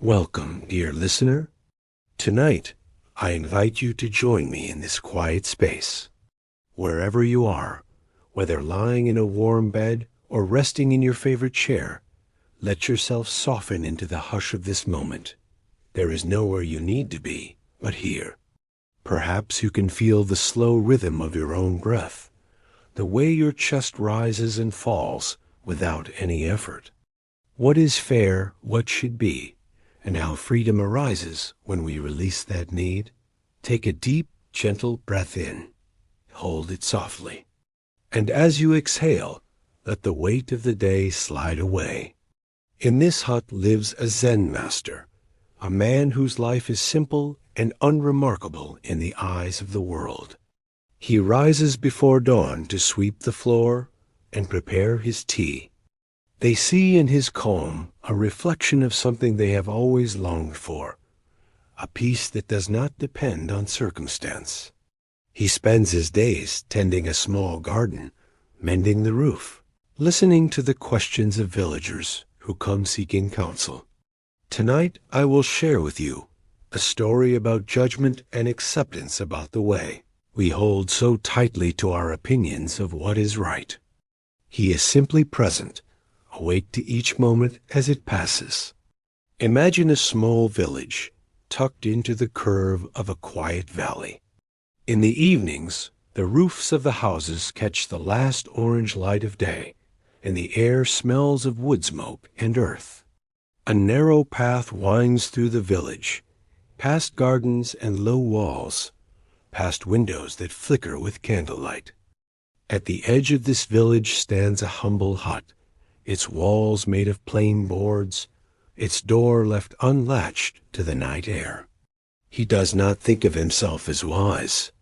Welcome, dear listener. Tonight, I invite you to join me in this quiet space. Wherever you are, whether lying in a warm bed or resting in your favorite chair, let yourself soften into the hush of this moment. There is nowhere you need to be but here. Perhaps you can feel the slow rhythm of your own breath, the way your chest rises and falls without any effort. What is fair, what should be, and how freedom arises when we release that need? Take a deep, gentle breath in. Hold it softly. And as you exhale, let the weight of the day slide away. In this hut lives a Zen master, a man whose life is simple and unremarkable in the eyes of the world. He rises before dawn to sweep the floor and prepare his tea. They see in his calm a reflection of something they have always longed for, a peace that does not depend on circumstance. He spends his days tending a small garden, mending the roof, listening to the questions of villagers who come seeking counsel. Tonight I will share with you a story about judgment and acceptance about the way we hold so tightly to our opinions of what is right. He is simply present, awake to each moment as it passes. Imagine a small village tucked into the curve of a quiet valley. In the evenings, the roofs of the houses catch the last orange light of day, and the air smells of wood smoke and earth. A narrow path winds through the village, past gardens and low walls, past windows that flicker with candlelight. At the edge of this village stands a humble hut, its walls made of plain boards, its door left unlatched to the night air. He does not think of himself as wise.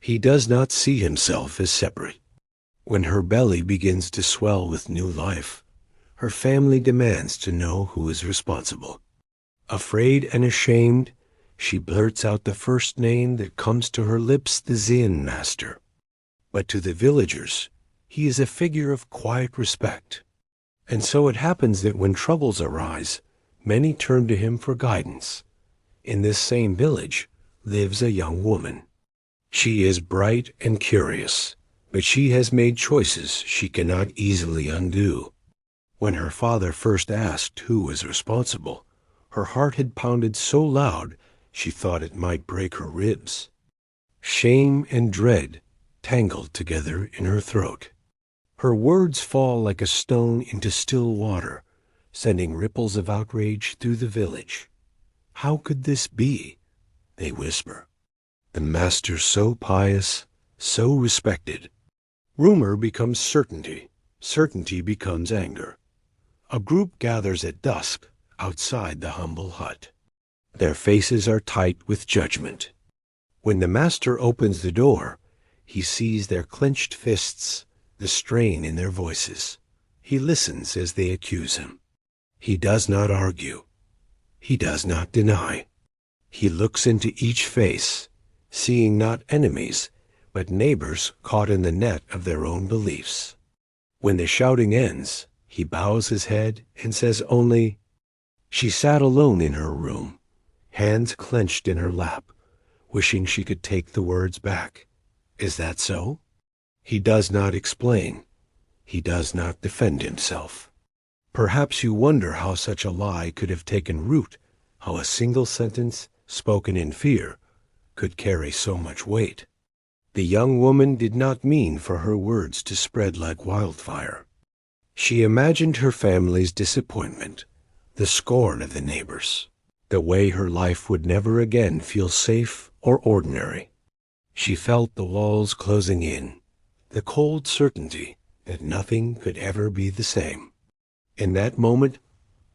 He does not see himself as separate. When her belly begins to swell with new life, her family demands to know who is responsible. Afraid and ashamed, she blurts out the first name that comes to her lips, the Zen master. But to the villagers, he is a figure of quiet respect. And so it happens that when troubles arise, many turn to him for guidance. In this same village lives a young woman. She is bright and curious, but she has made choices she cannot easily undo. When her father first asked who was responsible, her heart had pounded so loud she thought it might break her ribs. Shame and dread tangled together in her throat. Her words fall like a stone into still water, sending ripples of outrage through the village. How could this be? They whisper. The master so pious, so respected. Rumor becomes certainty. Certainty becomes anger. A group gathers at dusk outside the humble hut. Their faces are tight with judgment. When the master opens the door, he sees their clenched fists, the strain in their voices. He listens as they accuse him. He does not argue. He does not deny. He looks into each face, seeing not enemies, but neighbors caught in the net of their own beliefs. When the shouting ends, he bows his head and says only, "She sat alone in her room, hands clenched in her lap, wishing she could take the words back. Is that so?" He does not explain. He does not defend himself. Perhaps you wonder how such a lie could have taken root, how a single sentence, spoken in fear, could carry so much weight. The young woman did not mean for her words to spread like wildfire. She imagined her family's disappointment, the scorn of the neighbors, the way her life would never again feel safe or ordinary. She felt the walls closing in, the cold certainty that nothing could ever be the same. In that moment,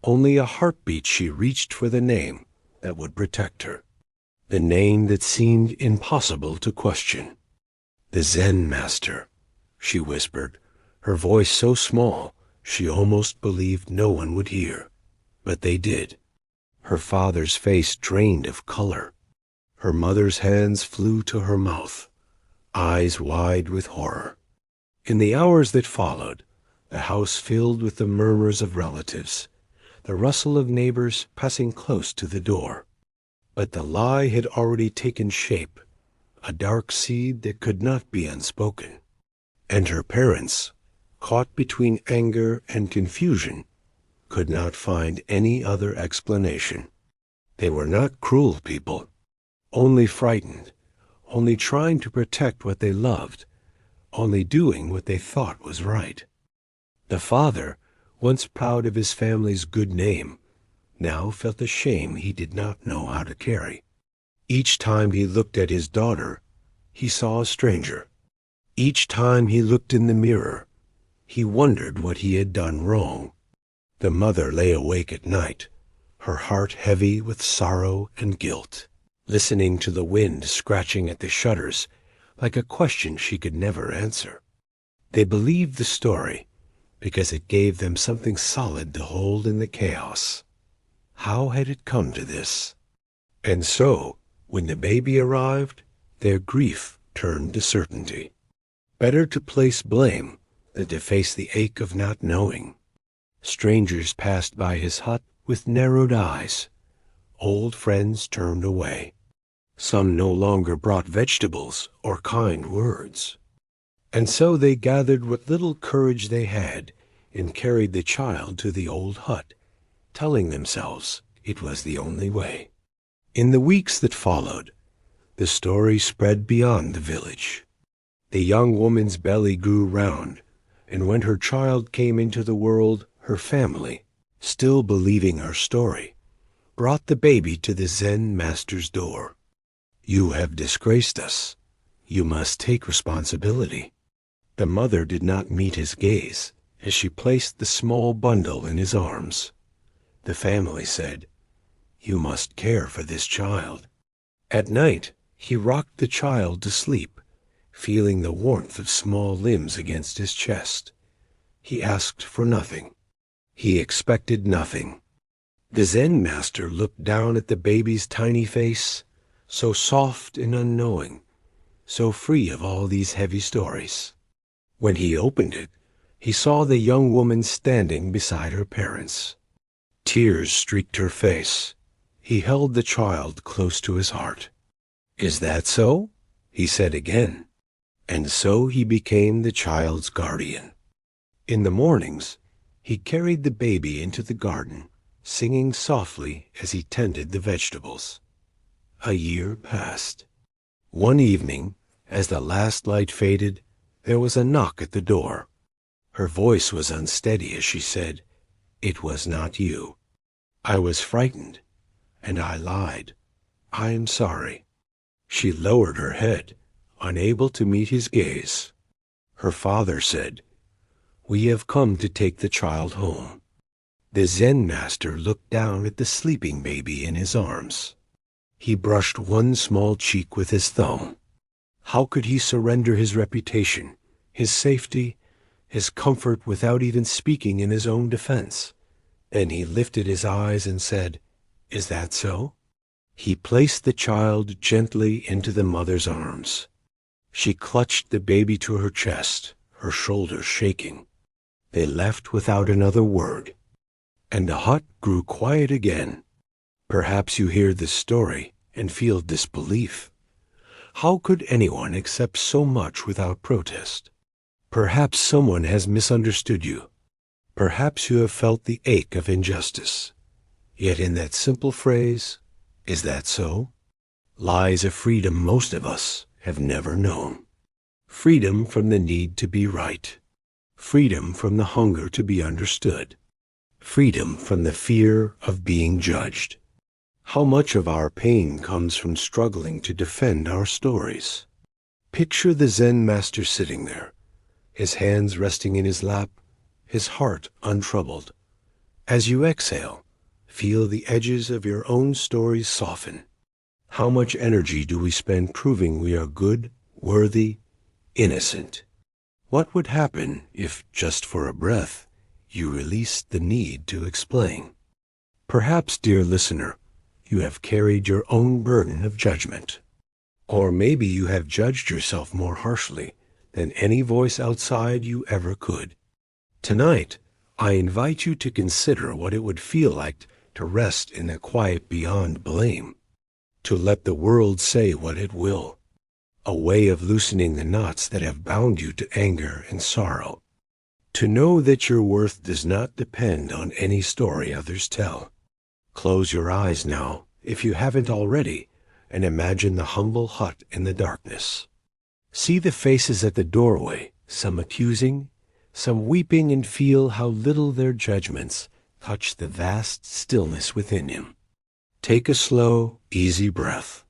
only a heartbeat she reached for the name that would protect her, the name that seemed impossible to question. "The Zen master," she whispered, her voice so small she almost believed no one would hear. But they did. Her father's face drained of color. Her mother's hands flew to her mouth, eyes wide with horror. In the hours that followed, the house filled with the murmurs of relatives, the rustle of neighbors passing close to the door. But the lie had already taken shape, a dark seed that could not be unspoken. And her parents, caught between anger and confusion, could not find any other explanation. They were not cruel people, only frightened, only trying to protect what they loved, only doing what they thought was right. The father, once proud of his family's good name, now felt a shame he did not know how to carry. Each time he looked at his daughter, he saw a stranger. Each time he looked in the mirror, he wondered what he had done wrong. The mother lay awake at night, her heart heavy with sorrow and guilt, listening to the wind scratching at the shutters like a question she could never answer. They believed the story because it gave them something solid to hold in the chaos. How had it come to this? And so, when the baby arrived, their grief turned to certainty. Better to place blame than to face the ache of not knowing. Strangers passed by his hut with narrowed eyes. Old friends turned away. Some no longer brought vegetables or kind words. And so they gathered what little courage they had and carried the child to the old hut, telling themselves it was the only way. In the weeks that followed, the story spread beyond the village. The young woman's belly grew round, and when her child came into the world, her family, still believing her story, brought the baby to the Zen master's door. "You have disgraced us. You must take responsibility." The mother did not meet his gaze as she placed the small bundle in his arms. The family said, "You must care for this child." At night, he rocked the child to sleep, feeling the warmth of small limbs against his chest. He asked for nothing. He expected nothing. The Zen master looked down at the baby's tiny face, so soft and unknowing, so free of all these heavy stories. When he opened it, he saw the young woman standing beside her parents. Tears streaked her face. He held the child close to his heart. "Is that so?" he said again. And so he became the child's guardian. In the mornings, he carried the baby into the garden, singing softly as he tended the vegetables. A year passed. One evening, as the last light faded, there was a knock at the door. Her voice was unsteady as she said, "It was not you. I was frightened, and I lied. I am sorry." She lowered her head, unable to meet his gaze. Her father said, "We have come to take the child home." The Zen master looked down at the sleeping baby in his arms. He brushed one small cheek with his thumb. How could he surrender his reputation, his safety, his comfort without even speaking in his own defense? Then he lifted his eyes and said, "Is that so?" He placed the child gently into the mother's arms. She clutched the baby to her chest, her shoulders shaking. They left without another word, and the hut grew quiet again. Perhaps you hear this story and feel disbelief. How could anyone accept so much without protest? Perhaps someone has misunderstood you. Perhaps you have felt the ache of injustice. Yet in that simple phrase, "Is that so?" lies a freedom most of us have never known. Freedom from the need to be right. Freedom from the hunger to be understood. Freedom from the fear of being judged. How much of our pain comes from struggling to defend our stories? Picture the Zen master sitting there, his hands resting in his lap, his heart untroubled. As you exhale, feel the edges of your own stories soften. How much energy do we spend proving we are good, worthy, innocent? What would happen if, just for a breath, you released the need to explain? Perhaps, dear listener, you have carried your own burden of judgment. Or maybe you have judged yourself more harshly than any voice outside you ever could. Tonight, I invite you to consider what it would feel like to rest in a quiet beyond blame, to let the world say what it will, a way of loosening the knots that have bound you to anger and sorrow, to know that your worth does not depend on any story others tell. Close your eyes now, if you haven't already, and imagine the humble hut in the darkness. See the faces at the doorway, some accusing, some weeping, and feel how little their judgments touch the vast stillness within him. Take a slow, easy breath.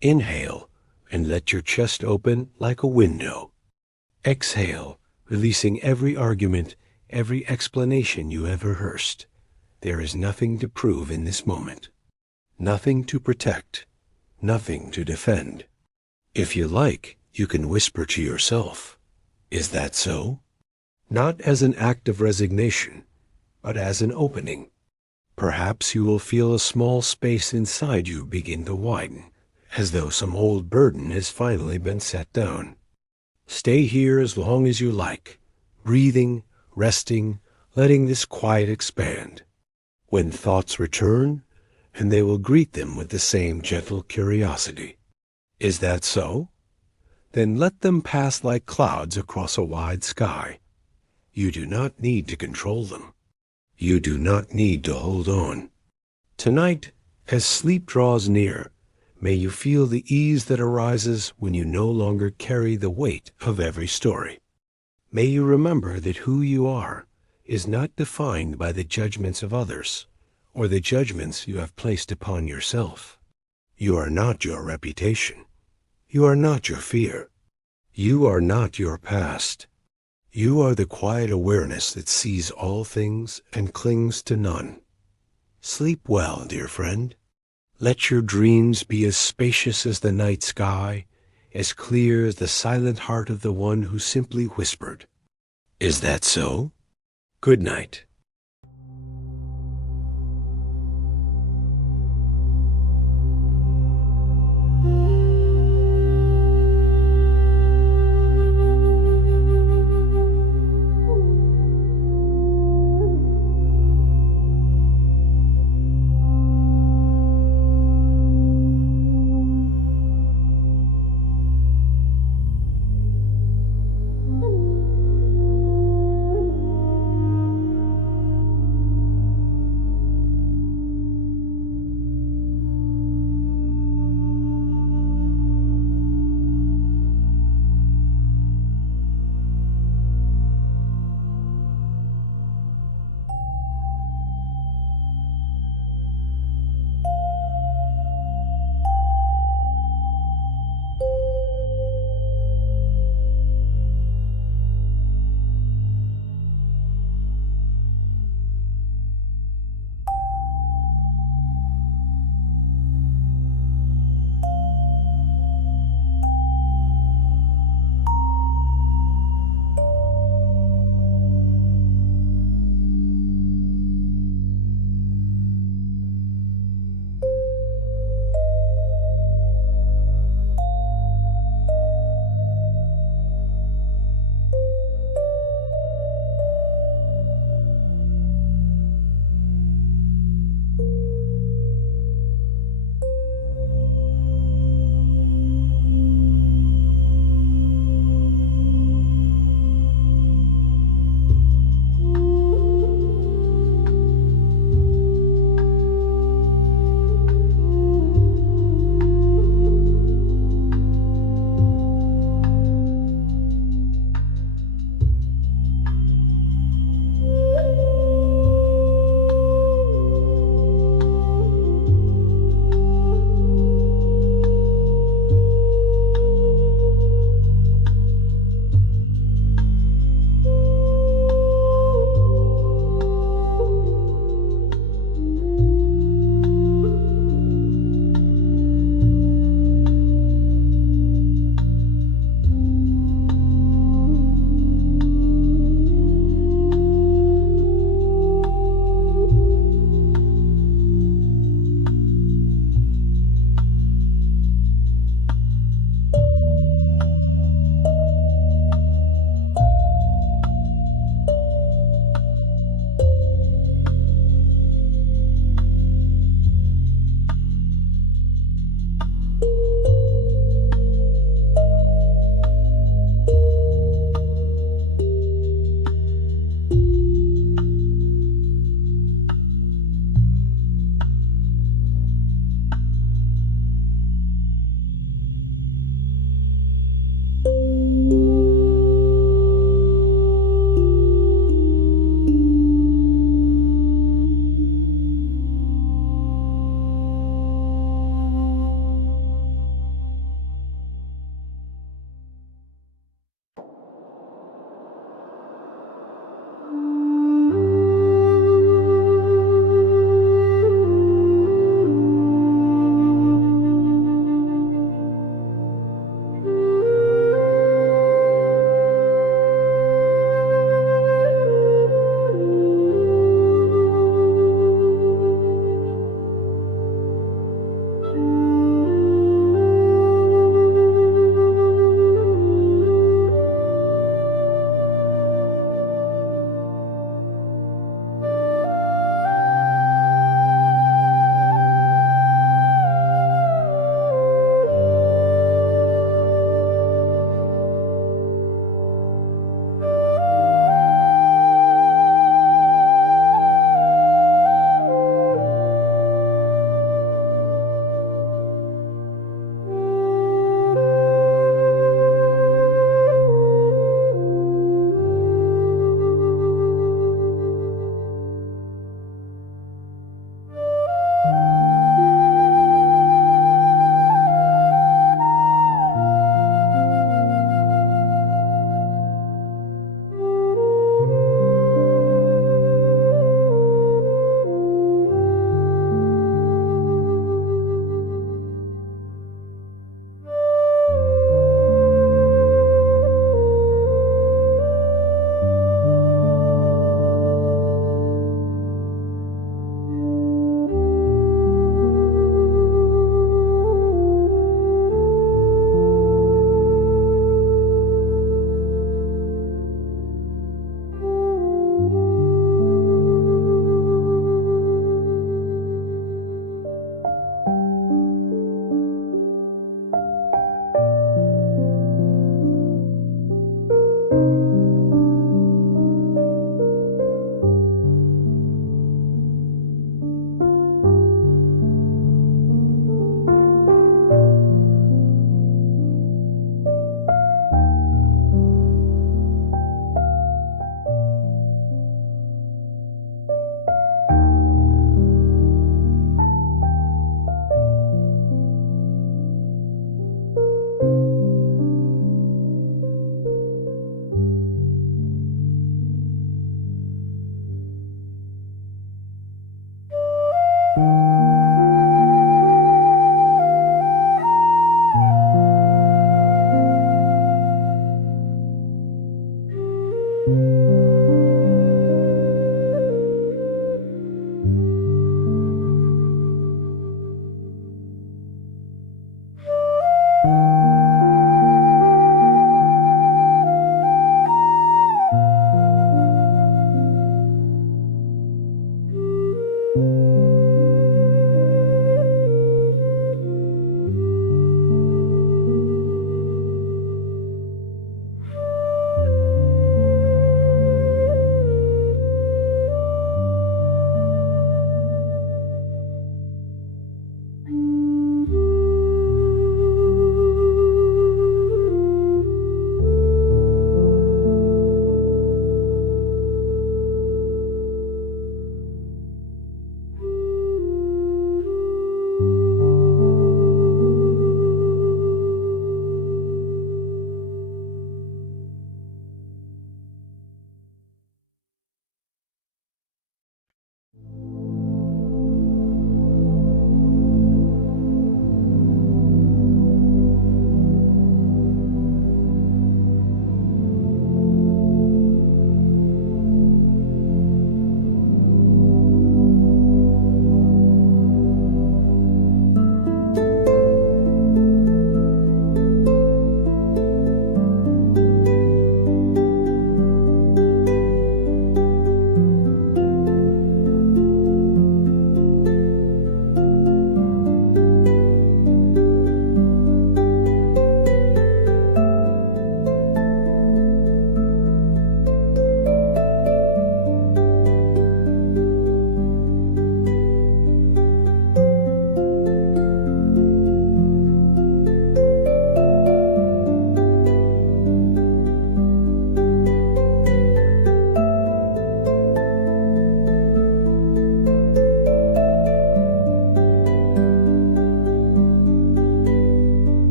Inhale, and let your chest open like a window. Exhale, releasing every argument, every explanation you have rehearsed. There is nothing to prove in this moment, nothing to protect, nothing to defend. If you like, you can whisper to yourself, "Is that so?" Not as an act of resignation, but as an opening. Perhaps you will feel a small space inside you begin to widen, as though some old burden has finally been set down. Stay here as long as you like, breathing, resting, letting this quiet expand. When thoughts return, and they will greet them with the same gentle curiosity. Is that so? Then let them pass like clouds across a wide sky. You do not need to control them. You do not need to hold on. Tonight, as sleep draws near, may you feel the ease that arises when you no longer carry the weight of every story. May you remember that who you are is not defined by the judgments of others or the judgments you have placed upon yourself. You are not your reputation. You are not your fear. You are not your past. You are the quiet awareness that sees all things and clings to none. Sleep well, dear friend. Let your dreams be as spacious as the night sky, as clear as the silent heart of the one who simply whispered, "Is that so?" Good night.